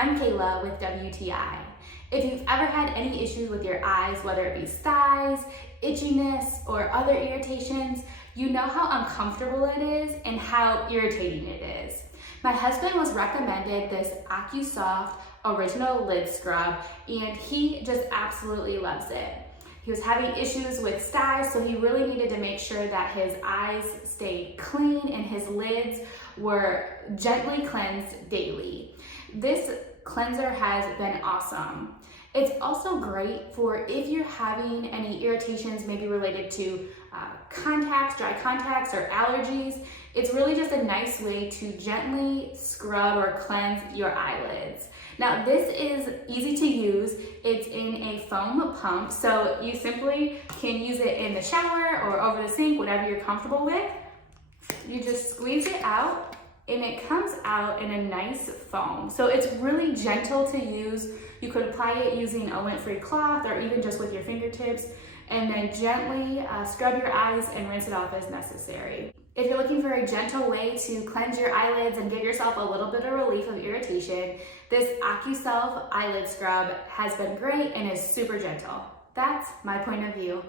I'm Kayla with WTI. If you've ever had any issues with your eyes, whether it be styes, itchiness, or other irritations, you know how uncomfortable it is and how irritating it is. My husband was recommended this Ocusoft original lid scrub and he just absolutely loves it. He was having issues with styes, so he really needed to make sure that his eyes stayed clean and his lids were gently cleansed daily. This cleanser has been awesome. It's also great for if you're having any irritations, maybe related to contacts, dry contacts, or allergies. It's really just a nice way to gently scrub or cleanse your eyelids. Now this is easy to use. It's in a foam pump, so you simply can use it in the shower or over the sink, whatever you're comfortable with. You just squeeze it out and it comes out in a nice foam. So it's really gentle to use. You could apply it using a lint-free cloth or even just with your fingertips, and then gently scrub your eyes and rinse it off as necessary. If you're looking for a gentle way to cleanse your eyelids and give yourself a little bit of relief of irritation, this Ocusoft eyelid scrub has been great and is super gentle. That's my point of view.